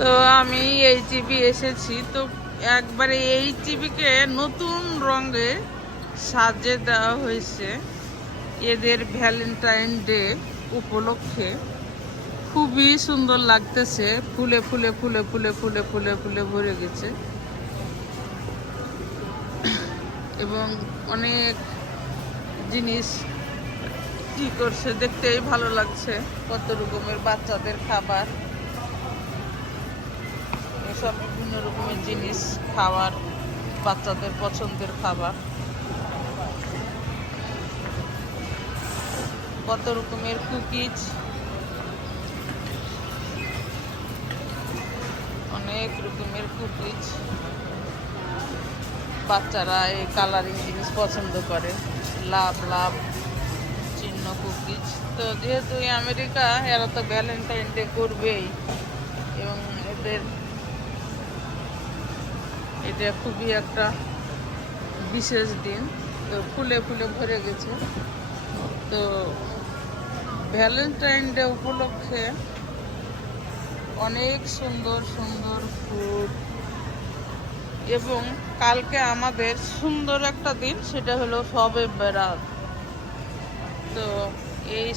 তো আমি এইচইবি এসেছি, তো একবারে এইচইবিকে নতুন রঙে সাজিয়ে দেওয়া হয়েছে এদের ভ্যালেন্টাইন ডে উপলক্ষে। খুবই সুন্দর লাগতেছে, ফুলে ফুলে ফুলে ফুলে ফুলে ফুলে ফুলে ভরে গেছে এবং অনেক জিনিস কি করছে দেখতেই ভালো লাগছে। কত রকমের বাচ্চাদের খাবার, এসব বিভিন্ন রকমের জিনিস খাবার, বাচ্চাদের পছন্দের খাবার, কত রকমের কুকিজ, অনেক রকমের কুকিজ। বাচ্চারা এই কালারিং জিনিস পছন্দ করে, লাভ লাভ চিহ্ন কুকিজ। তো যেহেতু আমেরিকা, এরা তো ভ্যালেন্টাইন ডে করবেই এবং এদের এটা খুবই একটা বিশেষ দিন। তো ফুলে ফুলে ভরে গেছে। তো ভ্যালেন্টাইন ডে উপলক্ষে অনেক সুন্দর সুন্দর ফুল, এবং কালকে আমাদের সুন্দর একটা দিন, সেটা হলো শবে বরাত। তো এই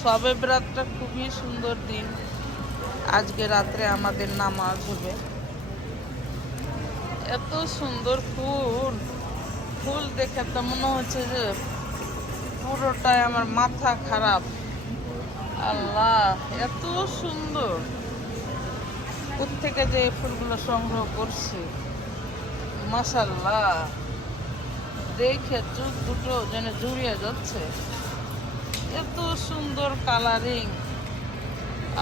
শবে বরাতটা খুবই সুন্দর দিন। আজকে রাত্রে আমাদের নামাজ হবে। এত সুন্দর ফুল, ফুল দেখে তো মনে হচ্ছে যে পুরোটাই আমার মাথা খারাপ। আল্লাহ, এত সুন্দর! কোত্থেকে যে এই ফুলগুলো সংগ্রহ করছি, মাশাআল্লাহ, দেখে চোখ দুটো যেন জুড়িয়ে যাচ্ছে। এত সুন্দর কালারিং,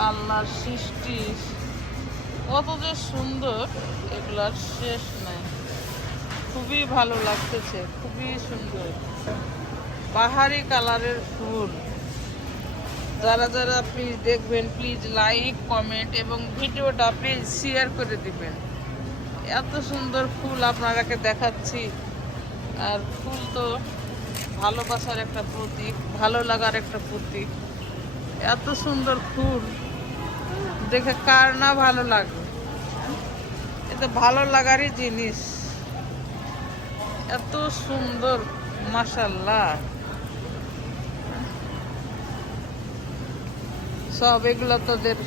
আল্লাহর সৃষ্টি কত যে সুন্দর, এগুলার শেষ নাই। খুবই ভালো লাগতেছে, খুবই সুন্দর পাহাড়ি কালারের ফুল। যারা যারা প্লিজ দেখবেন, প্লিজ লাইক কমেন্ট এবং ভিডিওটা প্লিজ শেয়ার করে দিবেন। এত সুন্দর ফুল আপনারাকে দেখাচ্ছি। আর ফুল তো ভালোবাসার একটা প্রতীক, ভালো লাগার একটা প্রতীক। এত সুন্দর ফুল দেখে কার না ভালো লাগে? এটা ভালো লাগারই জিনিস। এত সুন্দর, মাশাআল্লাহ। সব এগুলো তোদের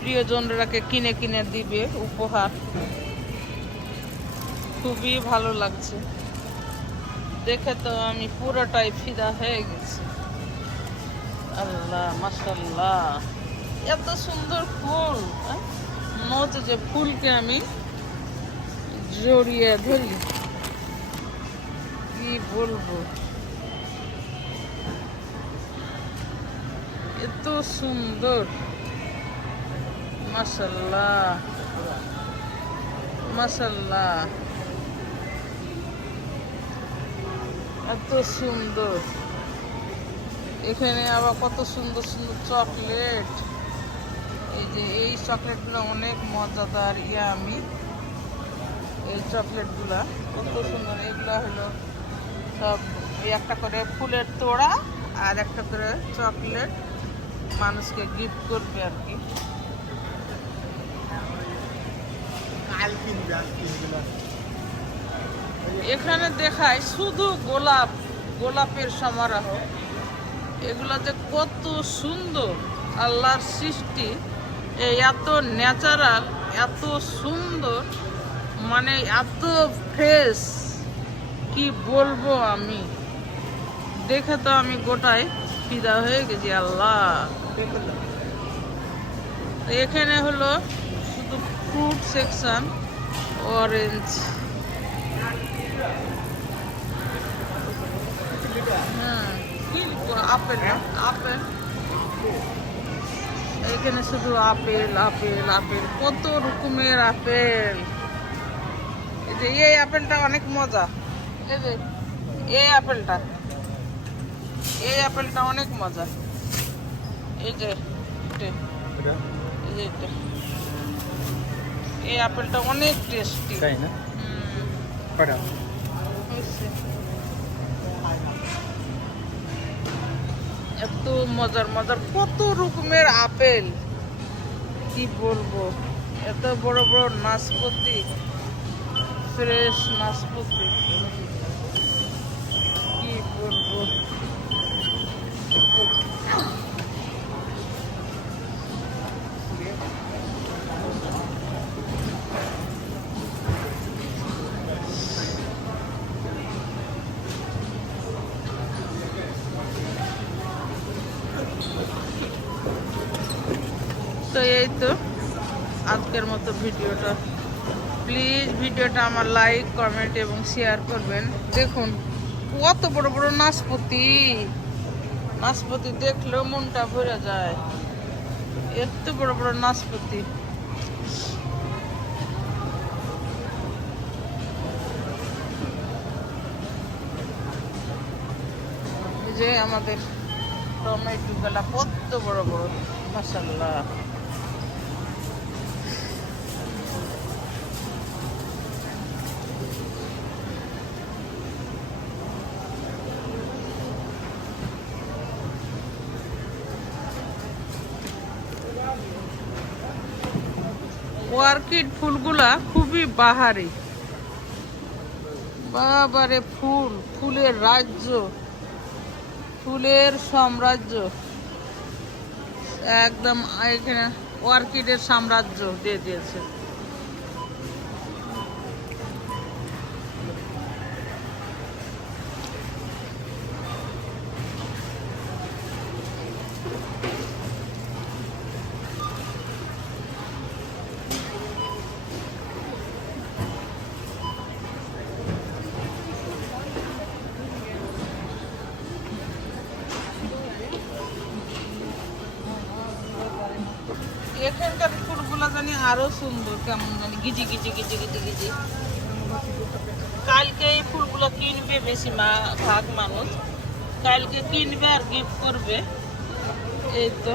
প্রিয়জনরাকে কিনে কিনে দিবে উপহার। খুবই ভালো লাগছে দেখে, তো আমি পুরোটাই ফিদা হয়ে গেছি। আল্লাহ, মাশাআল্লাহ, এত সুন্দর ফুল। মনে হচ্ছে যে ফুলকে আমি জড়িয়ে ধরি, কি বলবো, এত সুন্দর, মাশাআল্লাহ মাশাআল্লাহ, এত সুন্দর। এখানে আবার কত সুন্দর সুন্দর চকলেট। এই যে এই চকলেটগুলো অনেক মজাদার, ইয়ামি। এই চকলেটগুলা কত সুন্দর। এগুলা হলো সব একটা করে ফুলের তোড়া আর একটা করে চকলেট মানুষকে গিফট করবে আর কি। এখানে দেখায় শুধু গোলাপ, গোলাপের সমারোহ। এগুলা যে কত সুন্দর, আল্লাহর সৃষ্টি। এত ন্যাচারাল, এত সুন্দর, মানে এত ফ্রেশ, কি বলবো আমি। দেখে তো আমি গোটায় ফিদা হয়ে গেছি। আল্লাহ, এখানে হলো শুধু ফ্রুট সেকশন, অরেঞ্জ, হ্যাঁ, কি আপেল, আপেল। এখানে শুধু আপেল আপেল আপেল, কত রকমের আপেল। এই যে এই আপেলটা অনেক মজা। এই যে এই আপেলটা, এই আপেলটা অনেক মজা। এই যে এই আপেলটা অনেক টেস্টি, তাই না? এত মজার মজার কত রকমের আপেল। কি বলবো, এত বড় বড় নাশপাতি, ফ্রেশ নাশপাতি, কি বলবো। তো এই তো আজকের মতো ভিডিওটা, প্লিজ ভিডিওটা আমার লাইক কমেন্ট এবং শেয়ার করবেন। দেখুন কত বড় বড় নাশপাতি, নাশপাতি দেখলেও মনটা ভরে যায়, এত বড় বড় নাশপাতি। যে আমাদের টমেটো গুলা কত বড় বড়, মাশাআল্লাহ। অর্কিড ফুলগুলা খুবই বাহারি, বাবারে ফুল, ফুলের রাজ্য, ফুলের সাম্রাজ্য, একদম এখানে অর্কিডের সাম্রাজ্য দিয়ে দিয়েছে। এখানকার ফুলগুলা জানি আরো সুন্দর, কেমন জানি গিজি গিজি গিজি গিজি গিজি। কালকে এই ফুলগুলো কিনবে বেশি ভাগ মানুষ, কালকে কিনবে আর গিফট করবে। এই তো